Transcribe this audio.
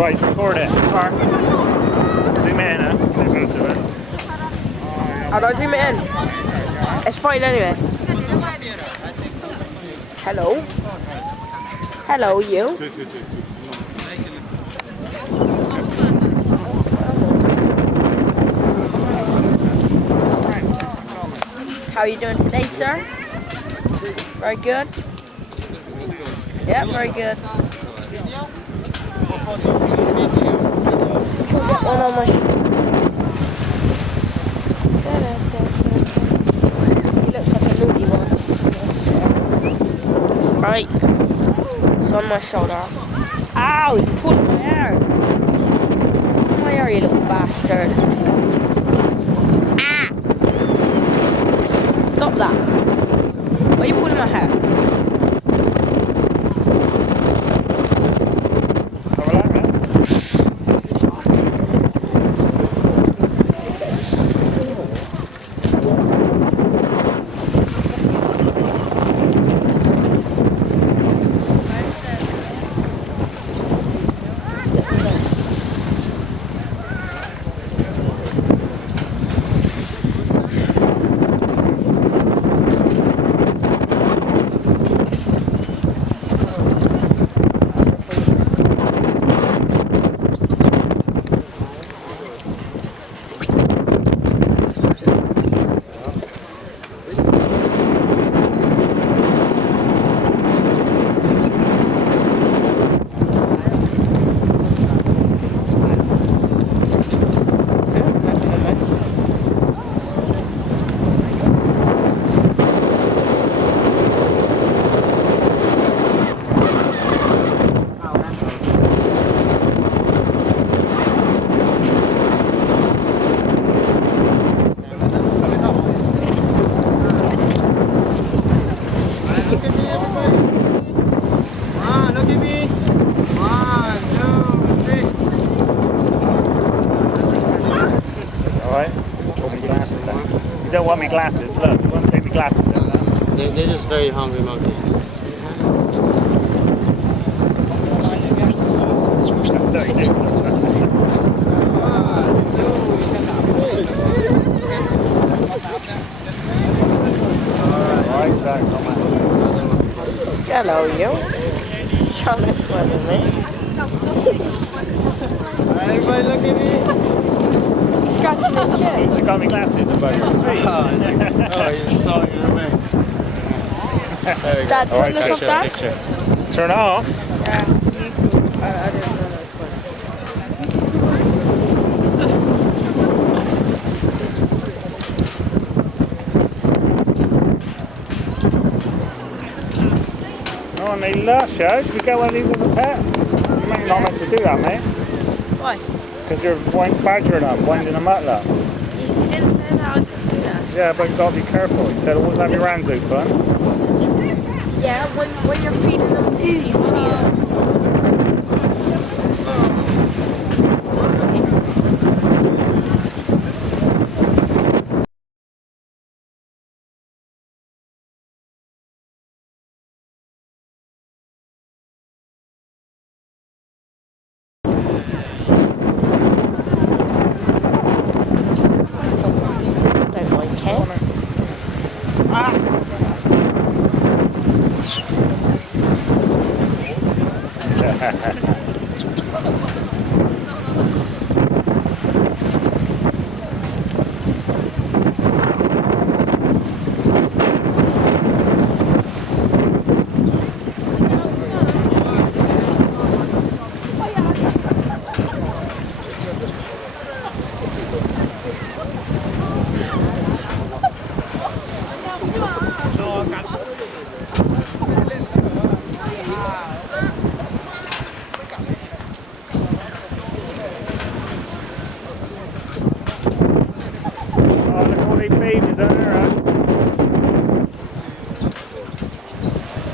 Right, record it. Mark. Zoom in, huh? There's how to do it. How do I zoom it in? It's fine anyway. Hello. Hello, you. How are you doing today, sir? Very good. Yeah, very good. Can get one on my He looks like a moody one. Right. It's on my shoulder. Ow, he's pulling my hair. Pull my hair, you little bastard. Ah! Stop that. Why are you pulling my hair? You don't want me glasses, look, you want to take me glasses out. They're just very hungry monkeys. Hello, you. Shut up, me. Everybody look at me. Scratching his chin. You got me glasses, buddy. Oh, you're stalling it away. There we go. Dad, turn this off, Dad. Turn it off? Yeah. I don't know. Oh, and they lush, yeah? Should we get one of these as a pet? You're not meant to do that, mate. Why? Because you're badgering them, winding them up, look. You didn't say that I could do that. Yeah, but you've got to be careful. You said always have your hands open. Yeah, when you're feeding them food, you idiot.